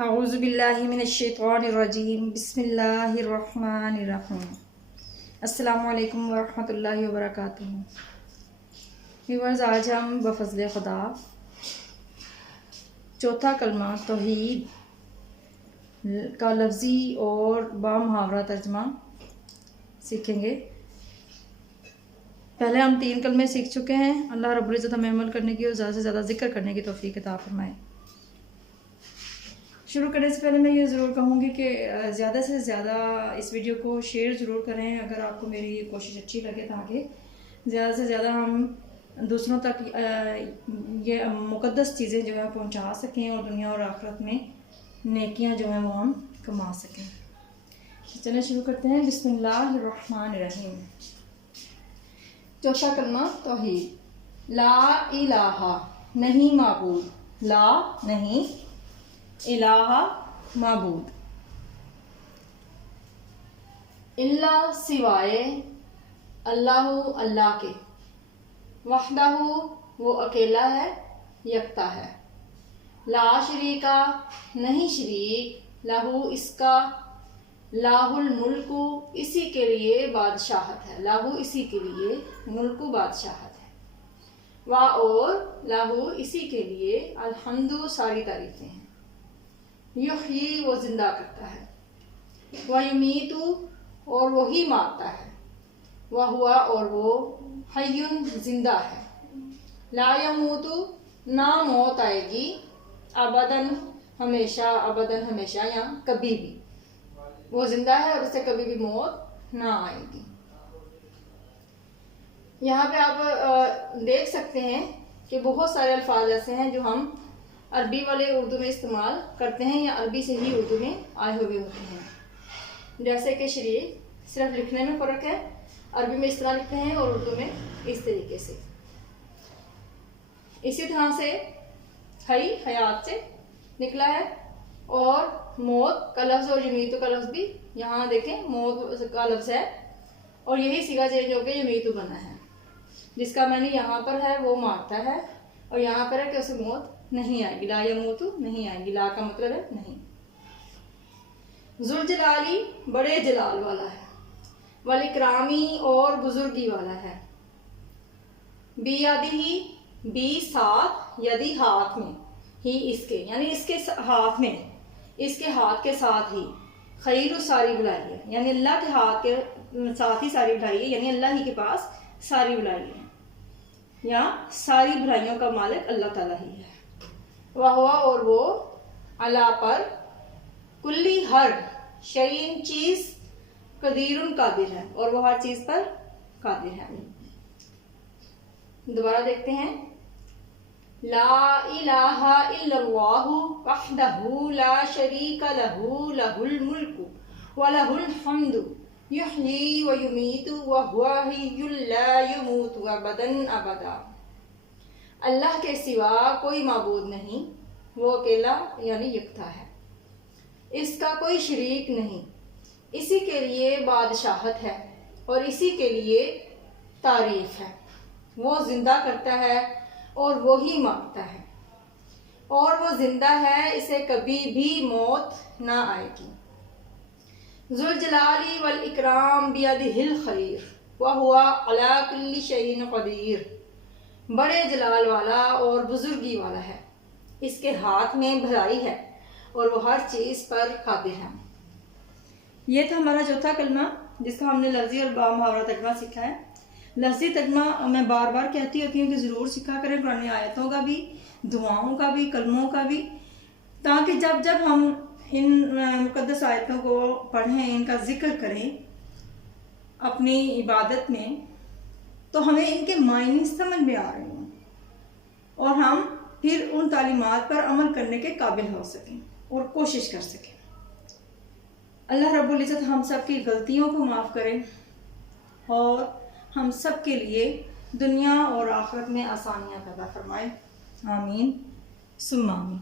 اعوذ باللہ من الشیطان الرجیم بسم اللہ الرحمن الرحیم۔ السلام علیکم ورحمۃ اللہ وبرکاتہ۔ ویورز، آج ہم بفضل خدا چوتھا کلمہ توحید کا لفظی اور بامحاورہ ترجمہ سیکھیں گے۔ پہلے ہم 3 کلمے سیکھ چکے ہیں۔ اللہ رب العزت ہمیں عمل کرنے کی اور زیادہ سے زیادہ ذکر کرنے کی توفیق عطا فرمائے۔ شروع کرنے سے پہلے میں یہ ضرور کہوں گی کہ زیادہ سے زیادہ اس ویڈیو کو شیئر ضرور کریں اگر آپ کو میری یہ کوشش اچھی لگے، تاکہ زیادہ سے زیادہ ہم دوسروں تک یہ مقدس چیزیں جو ہیں پہنچا سکیں اور دنیا اور آخرت میں نیکیاں جو ہیں وہ ہم کما سکیں۔ چلیں شروع کرتے ہیں۔ بسم اللہ الرحمن الرحیم۔ چوتھا کلمہ توحید۔ لا الہ نہیں معبود، لا نہیں، الہ معبود، اللہ سوائے، اللہ اللہ کے، وحدہ وہ اکیلا ہے، یکتا ہے، لا شریکہ نہیں شریک، لہو اس کا، لاہ الملک اسی کے لیے بادشاہت ہے، لاہو اسی کے لیے، ملک بادشاہت ہے، وا اور لاہو اسی کے لیے، الحمد ساری تعریفیں ہیں، یحیی وہ زندہ کرتا ہے، ویمیت اور وہی مارتا ہے، وہوا اور وہ، حی زندہ ہے، لا یموت نہ موت آئے گی، ابداً ہمیشہ، ابداً ہمیشہ یا کبھی بھی، وہ زندہ ہے اور اسے کبھی بھی موت نہ آئے گی۔ یہاں پہ آپ دیکھ سکتے ہیں کہ بہت سارے الفاظ ایسے ہیں جو ہم عربی والے اردو میں استعمال کرتے ہیں یا عربی سے ہی اردو میں آئے ہوئے ہوتے ہیں، جیسے کہ شریک، صرف لکھنے میں فرق ہے، عربی میں اس طرح لکھتے ہیں اور اردو میں اس طریقے سے۔ اسی طرح سے حی حیات سے نکلا ہے، اور موت کا لفظ اور یمیتو کا لفظ بھی یہاں دیکھیں، موت کا لفظ ہے اور یہی سیگا چینج ہو کے یمیتو بنا ہے، جس کا معنی یہاں پر ہے وہ مارتا ہے اور یہاں پر ہے کہ اسے موت نہیں آئے گی، لا یموتو نہیں آئے گی، لا کا مطلب ہے نہیں۔ ذوالجلالی بڑے جلال والا ہے، والاکرامی اور بزرگی والا ہے، بیدی بی ساتھ، یدی ہاتھ میں، ہی اس کے یعنی اس کے ہاتھ میں، اس کے ہاتھ کے ساتھ ہی، خیر ساری بھلائی ہے، یعنی اللہ کے ہاتھ کے ساتھ ہی ساری بھلائی ہے، یعنی اللہ ہی کے پاس ساری بھلائی ہے، یا ساری بھلائیوں کا مالک اللہ تعالیٰ ہی ہے، وہوا اور وہ، اللہ پر، کلی ہر، شیئن چیز، قدیر قادر ہے، اور وہ ہر چیز پر قادر ہے۔ دوبارہ دیکھتے ہیں۔ لا الہ الا اللہ وحدہ لا شریک لہ، لہ الملک ولہ الحمد یحیی ویمیت وہو حی لا یموت ابدا ابدا۔ اللہ کے سوا کوئی معبود نہیں، وہ اکیلا یعنی یکتا ہے، اس کا کوئی شریک نہیں، اسی کے لیے بادشاہت ہے اور اسی کے لیے تعریف ہے، وہ زندہ کرتا ہے اور وہی مارتا ہے، اور وہ زندہ ہے، اسے کبھی بھی موت نہ آئے گی۔ ذوالجلال والاکرام بیدہ الخیر وہو علی کل شیء قدیر۔ بڑے جلال والا اور بزرگی والا ہے، اس کے ہاتھ میں بھلائی ہے اور وہ ہر چیز پر قادر ہے۔ یہ تھا ہمارا چوتھا کلمہ، جس کا ہم نے لفظی اور بامحاورہ ترجمہ سیکھا ہے۔ لفظی ترجمہ میں بار بار کہتی ہوتی ہوں کہ ضرور سیکھا کریں، قرآن آیتوں کا بھی، دعاؤں کا بھی، کلموں کا بھی، تاکہ جب جب ہم ان مقدس آیتوں کو پڑھیں، ان کا ذکر کریں اپنی عبادت میں، تو ہمیں ان کے معنی سمجھ میں آ رہے ہوں اور ہم پھر ان تعلیمات پر عمل کرنے کے قابل ہو سکیں اور کوشش کر سکیں۔ اللہ رب العزت ہم سب کی غلطیوں کو معاف کرے اور ہم سب کے لیے دنیا اور آخرت میں آسانیاں پیدا فرمائے، آمین ثم آمین۔